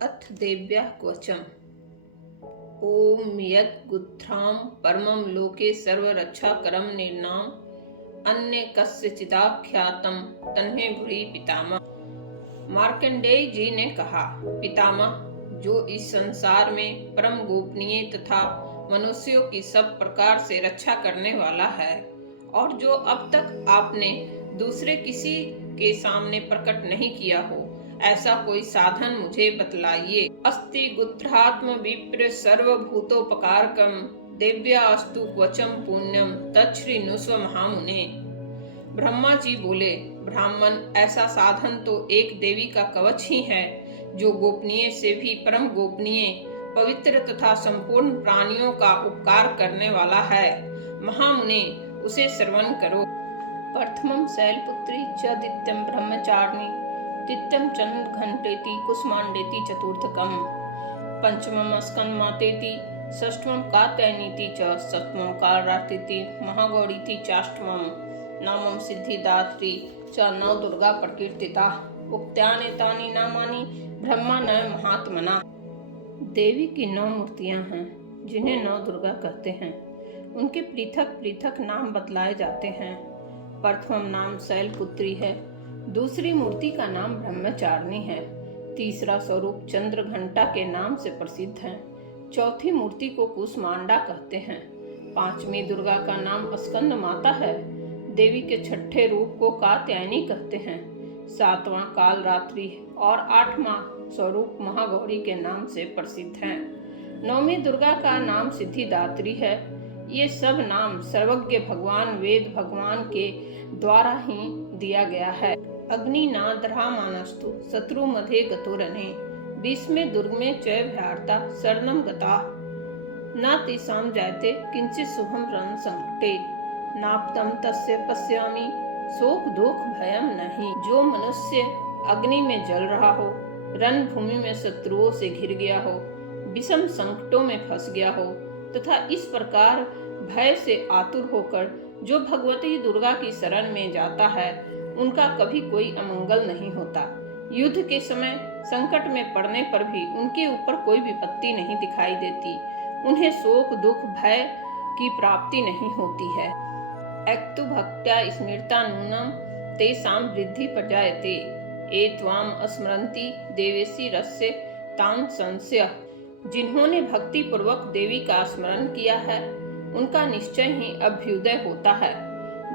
अथ देव्याः क्वचम्। ॐ यद्गुत्रां परमं लोके सर्वरक्षाकरं निर्नाम अन्य कस्यचिदाख्यातं तन्मे भूरि पितामह। मार्कंडेय जी ने कहा, पितामह, जो इस संसार में परम गोपनीय तथा मनुष्यों की सब प्रकार से रक्षा करने वाला है और जो अब तक आपने दूसरे किसी के सामने प्रकट नहीं किया हो, ऐसा कोई साधन मुझे बतलाइए। अस्ति गुत्रात्म विप्र सर्वभूतोपकारकम दिव्या अस्तु क्वचम पुण्यम तच्छ्री नुस्व महामुने। ब्रह्मा जी बोले, ब्राह्मण, ऐसा साधन तो एक देवी का कवच ही है जो गोपनीय से भी परम गोपनीय, पवित्र तथा संपूर्ण प्राणियों का उपकार करने वाला है। महामुने, उसे श्रवण करो। प्रथमं शैलपुत्री च दित्यं ब्रह्मचारिणी द्वितीयं चंद्रघंटेति कुसुमांडेति चतुर्थकम् पंचमं स्कंदमातेति षष्ठमं कात्यायनीति च सप्तमं कालरात्रिति महागौरीति चाष्टमं नवमं सिद्धिदात्री च नवदुर्गा प्रकीर्तिता। उक्त्यानि नामानि ब्रह्माण्ड महात्मना। देवी की 9 मूर्तियां हैं जिन्हें नवदुर्गा कहते हैं। उनके पृथक पृथक नाम बतलाए जाते हैं। प्रथम नाम शैलपुत्री है, दूसरी मूर्ति का नाम ब्रह्मचारिणी है, तीसरा स्वरूप चंद्रघंटा के नाम से प्रसिद्ध है, चौथी मूर्ति को कुसमांडा कहते हैं, पांचवी दुर्गा का नाम स्कंद माता है, देवी के छठे रूप को कात्यायनी कहते हैं, सातवां कालरात्रि और आठवां स्वरूप महागौरी के नाम से प्रसिद्ध है, नौवीं दुर्गा का नाम सिद्धिदात्री है। ये सब नाम सर्वज्ञ भगवान वेद भगवान के द्वारा ही दिया गया है। अग्निनाद्रामानस्तु शत्रु मधे गतोरने 20वें दुर्ग में चय भयार्ता शरणम गता न तेषां जायते किंचित शुभम रण संकटे नाप्तम तस्य पश्यामि शोक दुख भयम नहीं। जो मनुष्य अग्नि में जल रहा हो, रणभूमि में शत्रुओं से घिर गया हो, विषम संकटों में फंस गया हो तथा इस प्रकार भय से आतुर होकर जो भगवती दुर्गा की शरण में जाता है, उनका कभी कोई अमंगल नहीं होता। युद्ध के समय संकट में पड़ने पर भी उनके ऊपर कोई विपत्ति नहीं दिखाई देती। उन्हें शोक दुख भय की प्राप्ति नहीं होती है। एक्तु भक्त्या स्मृता नूनम तेषां वृद्धि प्रजायते ए त्वाम स्मरन्ति देवेशी रस्य तां संशय। जिन्होंने भक्ति पूर्वक देवी का स्मरण किया है, उनका निश्चय ही अभ्युदय होता है।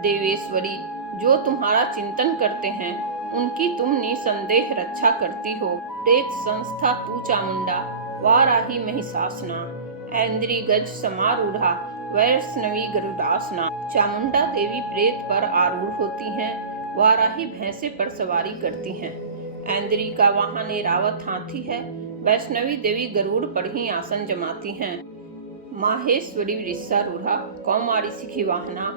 देवेश्वरी, जो तुम्हारा चिंतन करते हैं, उनकी तुम निसंदेह रक्षा करती हो। प्रेत संस्था तू चामुंडा वाराही महिषासना ऐन्द्री गज समारूढ़ा वैष्णवी गरुडासना। चामुंडा देवी प्रेत पर आरूढ़ होती हैं, वाराही भैंसे पर सवारी करती हैं, ऐन्द्री का वाहन एरावत हाथी है, वैष्णवी देवी गरुड़ पर ही आसन जमाती हैं। माहेश्वरी वृषारूढ़ा कौमारी सिखी वाहना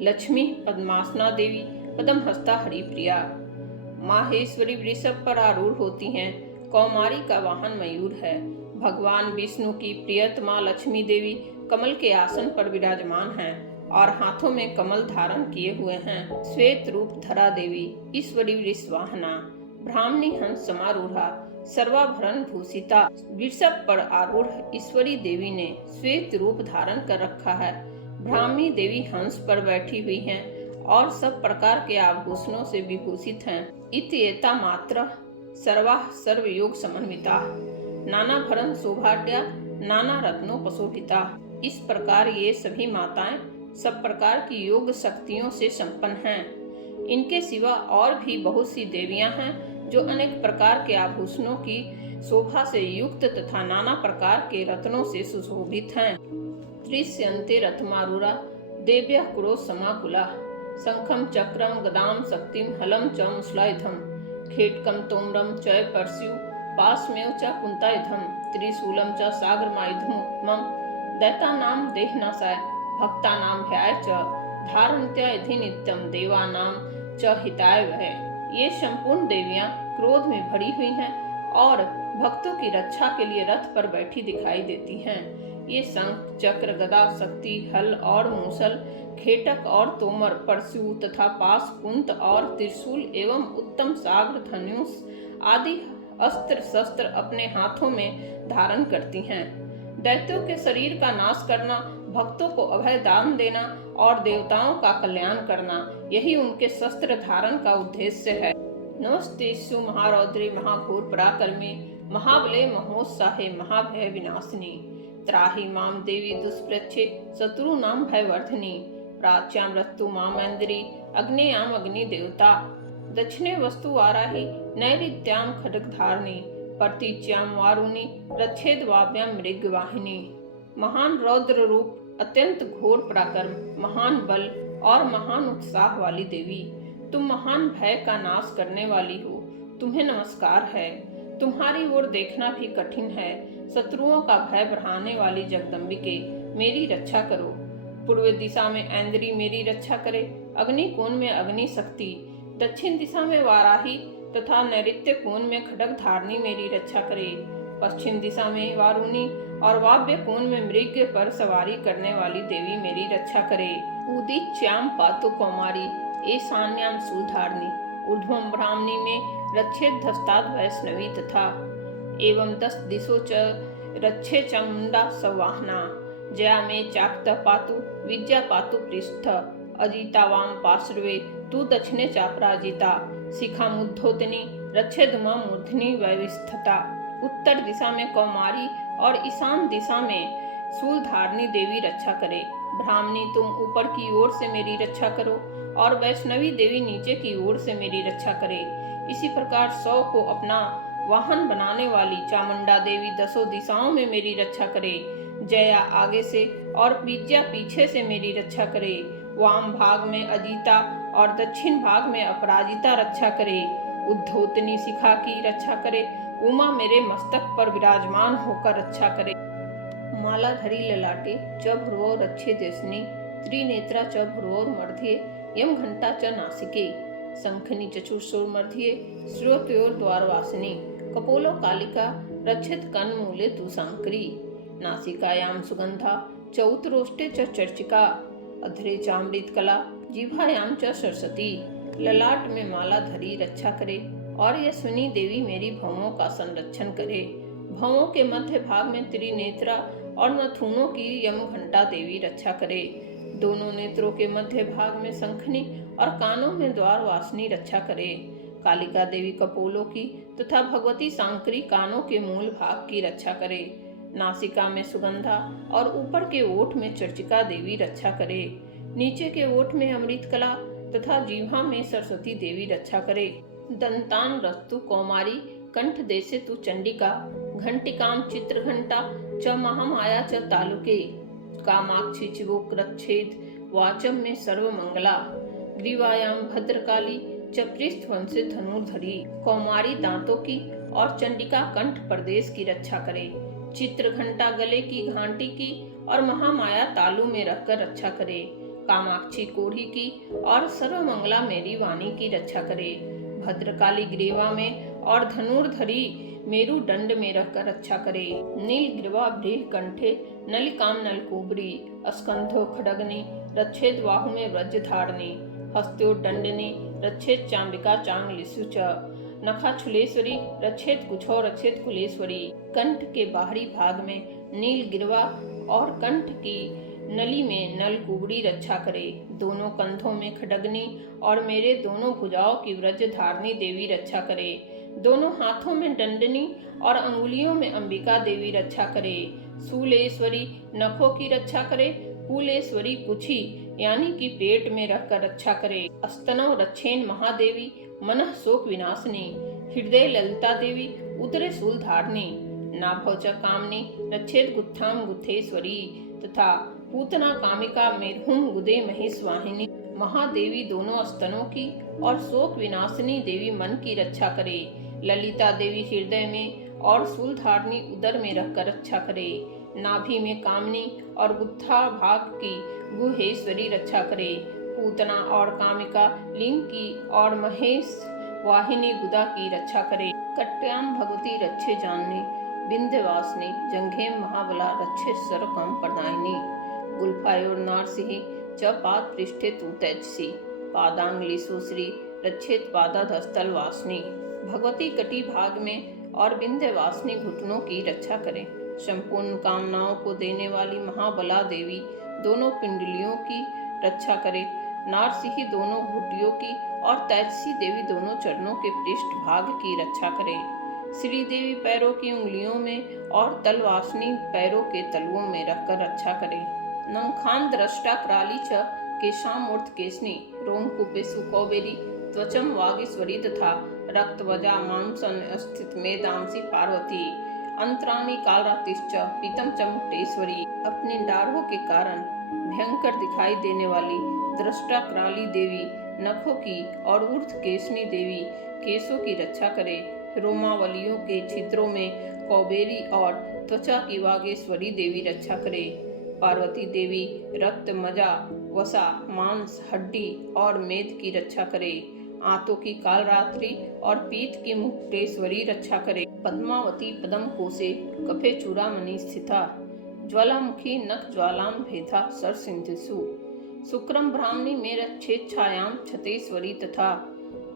लक्ष्मी पद्मासना देवी पद्म हस्ता हरिप्रिया। माहेश्वरी वृषभ पर आरूढ़ होती हैं, कौमारी का वाहन मयूर है। भगवान विष्णु की प्रियतमा लक्ष्मी देवी कमल के आसन पर विराजमान हैं और हाथों में कमल धारण किए हुए हैं। श्वेत रूप धरा देवी ईश्वरी वृषवाहना ब्राह्मणी हंस समारूढ़ा सर्वाभरण भूषिता। वृषभ पर आरूढ़ ईश्वरी देवी ने श्वेत रूप धारण कर रखा है। ब्राह्मी देवी हंस पर बैठी हुई हैं और सब प्रकार के आभूषणों से विभूषित हैं। इत्येता मात्र सर्वाः सर्वयोग समन्विता नाना भरण शोभाढ्या नाना रत्नों पशोभिता। इस प्रकार ये सभी माताएं सब प्रकार की योग शक्तियों से संपन्न हैं। इनके सिवा और भी बहुत सी देवियां हैं जो अनेक प्रकार के आभूषणों की शोभा से युक्त तथा नाना प्रकार के रत्नों से सुशोभित हैं। त्रिस्यन्ते रथमारूढ़ा देव्यः क्रोध समाकुला शंखम चक्रम गदाम शक्तिम हलम च मुसलायुधम खेटकम तोमरम चय परस्यु पासमेव च कुंतायुधम त्रिशूलम च सागरमायुधम दैतानाम देहनाशाय भक्तानाम भयाय च धारन्त्या यदि नित्यम देवानाम च हिताय वह। ये संपूर्ण देवियां क्रोध में भरी हुई हैं और भक्तों की रक्षा के लिए रथ पर बैठी दिखाई देती हैं। ये शंख चक्र गदा शक्ति हल और मूसल खेटक और तोमर परशु तथा पास कुंत और त्रिशूल एवं उत्तम सागर धनुष आदि अस्त्र शस्त्र अपने हाथों में धारण करती हैं। दैत्यों के शरीर का नाश करना, भक्तों को अभय दान देना और देवताओं का कल्याण करना, यही उनके शस्त्र धारण का उद्देश्य है। नमस्तेषु महारौद्रे महाघोर पराक्रमे महाबले महोत्साहे महाभय विनाशिनी त्राहि माम देवी दुष्प्रच्छे शत्रुनाम भयवर्धिनी प्राच्यां रस्तु मामेन्द्री अग्नेयाम अग्नि देवता दक्षिणे वस्तु वाराही नैऋत्याम खड्गधारिणी प्रतीच्यां वारुणी रच्छेदवाभ्यां मृगवाहिनी। महान रौद्र रूप, अत्यंत घोर पराक्रम, महान बल और महान उत्साह वाली देवी, तुम महान भय का नाश करने वाली हो, तुम्हें नमस्कार है। तुम्हारी ओर देखना भी कठिन है। शत्रुओं का भय बढ़ाने वाली जगदम्बिके, मेरी रक्षा करो। पूर्व दिशा में ऐन्द्री मेरी रक्षा करे, अग्नि कोण में अग्नि शक्ति, दक्षिण दिशा में वाराही तथा नैऋत्य कोण में खड्ग धारणी मेरी रक्षा करे, पश्चिम दिशा में वारुणी और वाव्य कोण में मृग पर सवारी करने वाली देवी मेरी रक्षा करे। उदीच्याम पातु कौमारी ईशान्याम शूलधारिणी ऊर्ध्वम ब्राह्मणी में रक्षेद धस्ताद वैष्णवी तथा एवं 10 दिशो च रक्षे चामुंडा सवाहना जया में चाक्त पातु विद्या पातु पृष्ठ अजिता वाम पार्श्वे तू दक्षिणे चापराजिता शिखा मुद्धोतनी रक्षेदमा मूर्धनि वैविस्थता। उत्तर दिशा में कौमारी और ईशान दिशा में शूलधारिणी देवी रक्षा करे। ब्राह्मणी तुम ऊपर की ओर से मेरी रक्षा करो और वैष्णवी देवी नीचे की ओर से मेरी रक्षा करे। इसी प्रकार 100 को अपना वाहन बनाने वाली चामुंडा देवी 10 दिशाओं में मेरी रक्षा करे। जया आगे से और विद्या पीछे से मेरी रक्षा करे। वाम भाग में अजिता और दक्षिण भाग में अपराजिता रक्षा करे। उद्धोतनी शिखा की रक्षा करे। उमा मेरे मस्तक पर विराजमान होकर रक्षा करे। मालाधरी ललाटे च भ्रुवो रक्षे देशनी त्रिनेत्रा च भ्रुवोर मर्ध्ये यम घंटा च नासिके शंखनी चक्षुषोर मर्ध्ये श्रोतयोर द्वारवासिनी कपोलो कालिका रक्षित कन्मूले तु सांकरी नासिकायां सुगंधा च उत्तरोष्टे च चर्चिका अधरे चामृत कला जिह्वायां च सरस्वती। ललाट में माला धरी रक्षा करे और यशस्विनी देवी मेरी भवों का संरक्षण करे। भवों के मध्य भाग में त्रिनेत्रा और नथुनों की यम घंटा देवी रक्षा करे। दोनों नेत्रों के मध्य भाग में शंखनी और कानों में द्वारवासिनी रक्षा करे। कालिका देवी कपोलों की तथा भगवती सांकरी कानों के मूल भाग की रक्षा करे। नासिका में सुगंधा और ऊपर के ओठ में चर्चिका देवी रक्षा करे। नीचे के ओठ में अमृतकला तथा जीवा में सरस्वती देवी रक्षा करे। दंतान रस्तु कौमारी कंठ देशे तु चंडिका घंटिकाम चित्रघंटा च महामाया च तालुके कामाक्षी चिबुक रक्षेद वाचम में सर्वमंगला ग्रीवायाम भद्रकाली च पृष्ठवंश से धनुर्धरी। कौमारी दांतों की और चंडिका कंठ प्रदेश की रक्षा करे। चित्रघंटा गले की घंटी की और महामाया तालु में रखकर रक्षा करे। कामाक्षी कोढ़ी की और सर्वमंगला मेरी वाणी की रक्षा करे। भद्रकाली ग्रीवा में और धनुर्धरी मेरु दंड में रहकर रक्षा करे। नील ग्रीवा भ्रीह कंठे नलिकाम नलकुबरी स्कंधो खड्गनी रक्षेद बाहु में व्रज धारणी हस्त्यो दंडनी रक्षेद चांबिका चांगलिसु च नखाछुलेश्वरी रक्षेद कुछो रक्षेद कुलेश्वरी। कंठ के बाहरी भाग में नील गिरवा और कंठ की नली में नल कुबड़ी रक्षा करे। दोनों कंधों में खड्गनी और मेरे दोनों भुजाओं की व्रज धारणी देवी रक्षा करे। दोनों हाथों में दंडनी और अंगुलियों में अंबिका देवी रक्षा करे। शूलेश्वरी नखों की रक्षा करे। कुलेश्वरी कुछी यानी कि पेट में रखकर रक्षा करे। स्तनों रक्षेन महादेवी मनः शोक विनाशिनी हृदय ललिता देवी उदरे शूल धारणी नाभौच कामनी रक्षेद गुत्थाम गुत्थेश्वरी तथा पूतना कामिका मेरहुम गुदे महेश वाहिनी। महादेवी दोनों स्तनों की और शोक विनाशिनी देवी मन की रक्षा करे। ललिता देवी हृदय में और शूल धारणी उदर में रहकर रक्षा करे। नाभि में कामनी और गुत्था भाग की गुहेश्वरी रक्षा करे। पूतना और कामिका लिंग की और महेश वाहिनी गुदा की रक्षा करे। कट्याम भगवती रक्षे जाननी विंध्यवासिनी जंघेम महाबला रक्षे सर्वकाम प्रदायिनी गुल्फायोर नारसिंह च पाद पृष्ठे तु तेजसी पादांगली सुश्री रक्षेत पादाधस्थल वासनी। भगवती कटी भाग में और विंध्यवासिनी घुटनों की रक्षा करे। संपूर्ण कामनाओं को देने वाली महाबला देवी दोनों पिंडलियों की रक्षा करे। नारसिंही दोनों घुटियों की और तैजसी देवी दोनों चरणों के पृष्ठ भाग की रक्षा करे। श्री देवी पैरों की उंगलियों में और तलवासिनी पैरों के तलुओं में रखकर रक्षा करे। नंखान दृष्टा कराली च केशामूर्त केशनी रोमकूपे सुकौबेरी त्वचम वागीश्वरी तथा रक्तवजा मांसन स्थित मेदांसी पार्वती अंतरानी कालरातिश्च पीतम चमुटेश्वरी। अपने डाढ़ों के कारण भयंकर दिखाई देने वाली दृष्टा कराली देवी नखों की और ऊर्ध्व केशनी देवी केशों की रक्षा करे। रोमावलियों के छिद्रों में कौबेरी और त्वचा की वागेश्वरी देवी रक्षा करे। पार्वती देवी रक्त मजा वसा मांस हड्डी और मेद की रक्षा करे। आंतों की कालरात्रि और पीत की मुक्तेश्वरी रक्षा करे। पद्मावती पदम कोसे कफे चूड़ामणि स्थिता ज्वालामुखी नख ज्वालाम भेदा सर सिंधुसु शुक्रम ब्राह्मणी में रक्षेच्छायाम छतेश्वरी तथा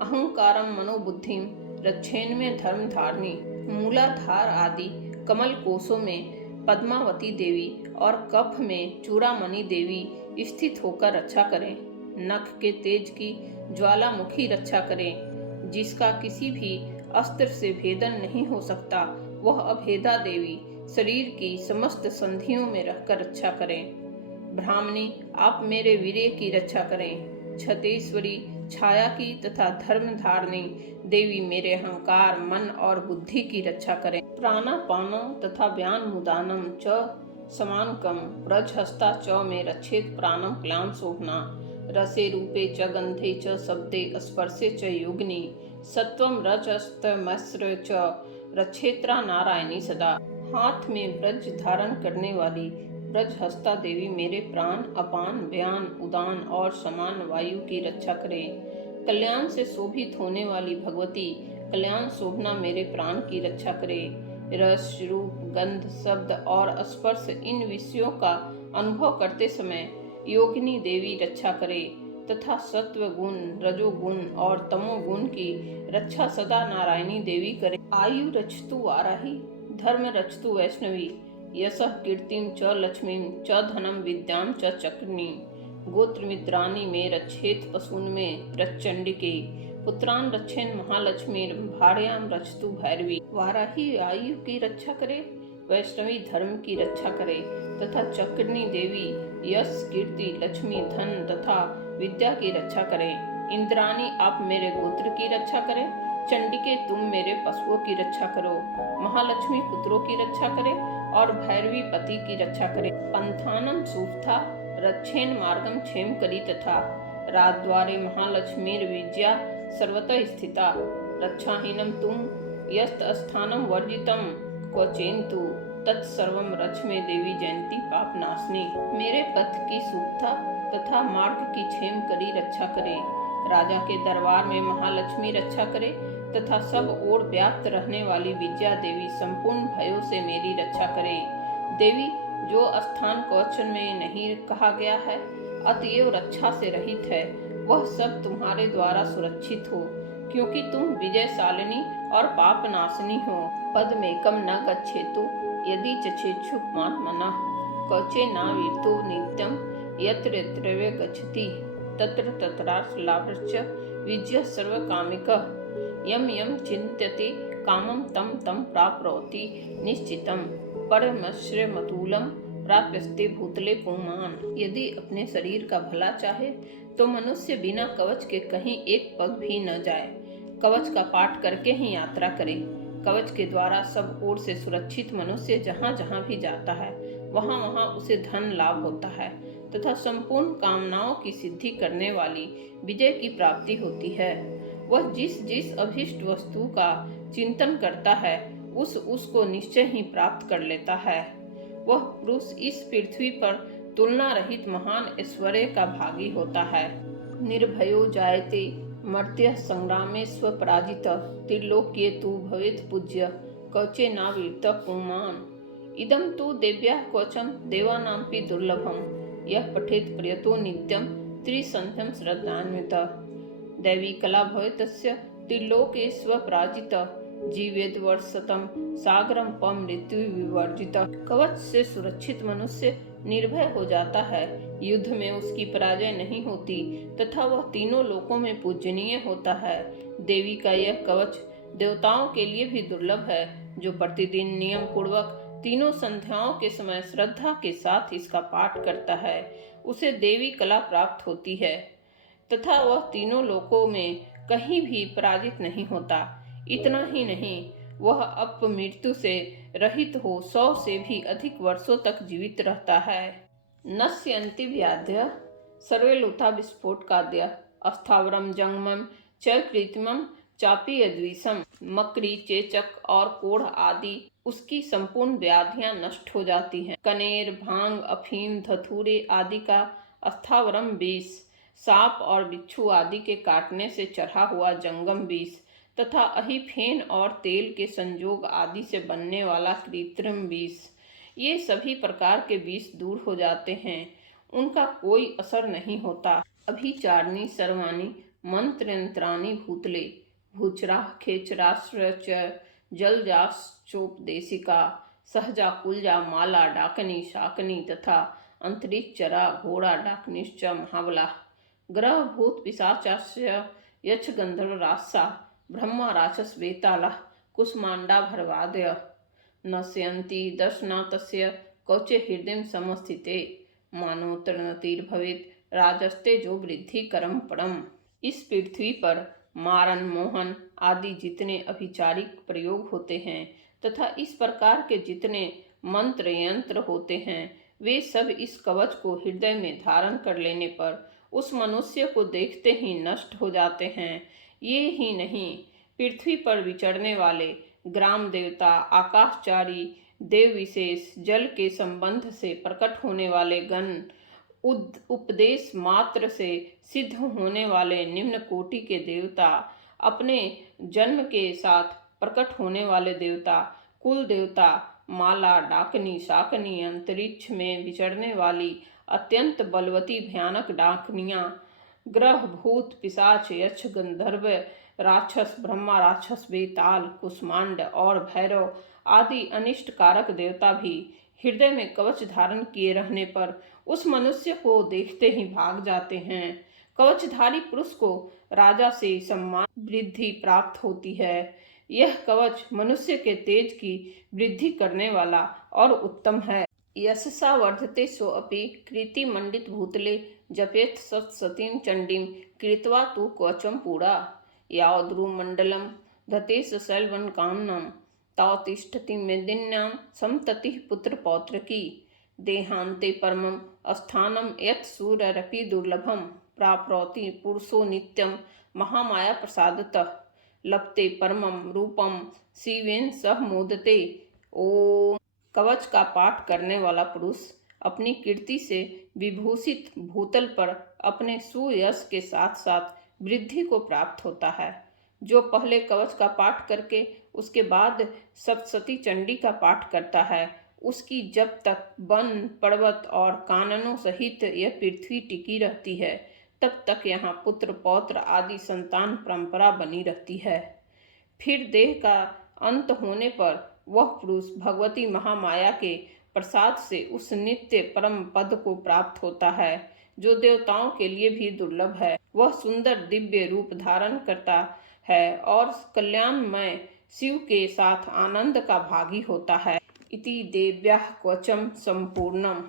अहंकारम मनोबुद्धिम रक्षेन में धर्म धारणी। मूलाधार आदि कमल कोशों में पद्मावती देवी और कफ में चूड़ामणि देवी स्थित होकर रक्षा करें। नख के तेज की ज्वालामुखी रक्षा करें, जिसका किसी भी अस्त्र से भेदन नहीं हो सकता। वह अभेदा देवी शरीर की समस्त संधियों में रहकर रक्षा करें। ब्राह्मणी आप मेरे वीर्य की रक्षा करें। छतेश्वरी छाया की तथा धर्म धारणी देवी मेरे अहंकार मन और बुद्धि की रक्षा करें। प्राणापानम तथा व्यान मुदानम च समानकम ब्रजहस्ता च में रक्षेत प्राणम क्लाम शोभना रसे रूपे च गंधे च शब्दे स्पर्शे च योगिनी सत्वम रजस्तमस्र च रक्षेत्रा नारायणी सदा। हाथ में ब्रज धारण करने वाली ब्रजहस्ता देवी मेरे प्राण अपान व्यान उदान और समान वायु की रक्षा करे। कल्याण से शोभित होने वाली भगवती कल्याण शोभना मेरे प्राण की रक्षा करे। रस रूप गंध शब्द और स्पर्श इन विषयों का अनुभव करते समय योगिनी देवी रक्षा करे तथा सत्व गुण रजोगुण और तमोगुण की रक्षा सदा नारायणी देवी करे। आयु रचतु वाराही धर्म रचतु वैष्णवी यशः कीर्तिम च लक्ष्मीम च धनम विद्याम च चक्रनी गोत्र मित्रानी में रक्षेत पशून में रचंडिके पुत्रान रक्षेन महालक्ष्मी भार्याम रचतु भैरवी। वाराही आयु की रक्षा करे, वैष्णवी धर्म की रक्षा करे तथा चक्रनी देवी यश कीर्ति लक्ष्मी धन तथा विद्या की रक्षा करे। इंद्राणी आप मेरे गोत्र की रक्षा करें। चंडिके तुम मेरे पशुओं की रक्षा करो। महालक्ष्मी पुत्रों की रक्षा करे और भैरवी पति की रक्षा करे। पंथानम सुफ्था रक्षेन मार्गम क्षेम करी तथा राजद्वारे महालक्ष्मी विद्या सर्वतः स्थिता। रक्षाहीनम तुम यस्त स्थानम वर्जितम क्वचेन्तु तत्सर्वम रक्ष में देवी जयंती पाप नाशनी। मेरे पथ की सुप्ता तथा मार्ग की क्षेम करी रक्षा करे। राजा के दरबार में महालक्ष्मी रक्षा करे तथा सब ओर व्याप्त रहने वाली विद्या देवी संपूर्ण भयों से मेरी रक्षा करे। देवी जो स्थान क्वचन में नहीं कहा गया है अतएव रक्षा से रहित है, वह सब तुम्हारे द्वारा सुरक्षित हो, क्योंकि तुम विजयशालिनी और पाप नाशिनी हो। पद में कम न गच्छेतु यदि चेच्छुक मनः कचे न वीर्तो नित्यम यत्र यत्र वे गच्छति तत्र तत्रार्थ विजय सर्वकामिकः यम यम चिंत्यते कामम तम तम प्राप्नोति निश्चितम परमश्रयमतुलम प्राप्यस्ते भूतले पुमान। यदि अपने शरीर का भला चाहे तो मनुष्य बिना कवच के कहीं एक पग भी न जाए। कवच का पाठ करके ही यात्रा करे। कवच के द्वारा सब ओर से सुरक्षित मनुष्य जहाँ जहाँ भी जाता है वहाँ वहाँ उसे धन लाभ होता है तथा संपूर्ण कामनाओं की सिद्धि करने वाली विजय की प्राप्ति होती है। वह जिस जिस अभिष्ट वस्तु का चिंतन करता है उसको निश्चय ही प्राप्त कर लेता है। वह पुरुष इस पृथ्वी पर तुलना रहित महान ऐश्वर्य का भागी होता है। निर्भयो जायते मर्त्य संग्रामे स्वपराजित त्रिलोक्ये तु भवेत् पूज्य कवचे नावीर्त पुमान। इदं तु देव्याः कवचं देवानामपि दुर्लभम् यः पठेत् प्रयतो नित्यं त्रिसन्ध्यं श्रद्धान्वितः। दैवी कला भवेत् तस्य त्रिलोके स्वपराजित जीवेत वर्षतम सागरम पम मृत्यु विवर्जित। कवच से सुरक्षित मनुष्य निर्भय हो जाता है, युद्ध में उसकी पराजय नहीं होती तथा वह तीनों लोकों में पूजनीय होता है। देवी का यह कवच देवताओं के लिए भी दुर्लभ है। जो प्रतिदिन नियम पूर्वक तीनों संध्याओं के समय श्रद्धा के साथ इसका पाठ करता है, उसे देवी कला प्राप्त होती है तथा वह तीनों लोकों में कहीं भी पराजित नहीं होता। इतना ही नहीं, वह अपमृत्यु से रहित हो 100 से भी अधिक वर्षों तक जीवित रहता है। नश्यन्ति व्याध्य सर्वेलुथा विस्फोटकाद्य अस्थावरम जंगमम च कृत्रिमम चापी अद्विषम। मकड़ी, चेचक और कोढ़ आदि उसकी संपूर्ण व्याधियां नष्ट हो जाती हैं। कनेर, भांग, अफीम, धतूरे आदि का अस्थावरम विष, सांप और बिच्छू आदि के काटने से चढ़ा हुआ जंगम विष तथा अहिफेन और तेल के संयोग आदि से बनने वाला कृत्रिम विष, ये सभी प्रकार के विष दूर हो जाते हैं, उनका कोई असर नहीं होता। अभिचारिणी सर्वाणि मंत्र यंत्राणि भूतले भूचरा खेचराश्रय जलजाश्चोपदेशिका सहजा कुलजा माला डाकनी शाकनी तथा अंतरिक्षरा घोड़ा डाकनिश्च महाबला ग्रह भूत पिशाचास्य यक्ष गंधर्व रासा ब्रह्मा राक्षस वेताला कुष्मांडा भरवादय नश्यन्ति दर्शनातस्य कौचे हृदय समस्थिते मानोत्तरनतिर्भवेत् राजस्ते जो वृद्धि करम परम। इस पृथ्वी पर मारन, मोहन आदि जितने अभिचारिक प्रयोग होते हैं तथा इस प्रकार के जितने मंत्र यंत्र होते हैं, वे सब इस कवच को हृदय में धारण कर लेने पर उस मनुष्य को देखते ही नष्ट हो जाते हैं। ये ही नहीं, पृथ्वी पर विचरने वाले ग्राम देवता, आकाशचारी देव विशेष, जल के संबंध से प्रकट होने वाले गण, उपदेश मात्र से सिद्ध होने वाले निम्न कोटि के देवता, अपने जन्म के साथ प्रकट होने वाले देवता, कुल देवता, माला, डाकनी, शाकनी, अंतरिक्ष में विचरने वाली अत्यंत बलवती भयानक डाकनियां, ग्रह भूत पिशाच यक्ष गंधर्व राक्षस ब्रह्मा राक्षस बेताल कुष्मांड और भैरव आदि अनिष्ट कारक देवता भी हृदय में कवच धारण किए रहने पर उस मनुष्य को देखते ही भाग जाते हैं। कवचधारी पुरुष को राजा से सम्मान वृद्धि प्राप्त होती है। यह कवच मनुष्य के तेज की वृद्धि करने वाला और उत्तम है। यशसा वर्धते सोऽपि कृति मंडित भूतले जपेत सतीं चंडीं कृत्वा तु कवचम पूरा यावद्रुमंडलम धतेश शैलवन कामनम तावतिष्ठति मेदिन्यां समततिः पुत्र पौत्र की देहांते परमं स्थानम यत् सूररपि दुर्लभम प्राप्नोति पुरुषो नित्यं महामाया प्रसादतः लभते परमं रूपम शिवेन सह मोदते। ओम। कवच का पाठ करने वाला पुरुष अपनी कीर्ति से विभूषित भूतल पर अपने सुयश के साथ साथ वृद्धि को प्राप्त होता है। जो पहले कवच का पाठ करके उसके बाद सप्तशती चंडी का पाठ करता है, उसकी जब तक वन पर्वत और काननों सहित यह पृथ्वी टिकी रहती है, तब तक यहाँ पुत्र पौत्र आदि संतान परंपरा बनी रहती है। फिर देह का अंत होने पर वह पुरुष भगवती महामाया के प्रसाद से उस नित्य परम पद को प्राप्त होता है, जो देवताओं के लिए भी दुर्लभ है। वह सुंदर दिव्य रूप धारण करता है और कल्याणमय शिव के साथ आनंद का भागी होता है। इति देव्याः कवचम संपूर्णम।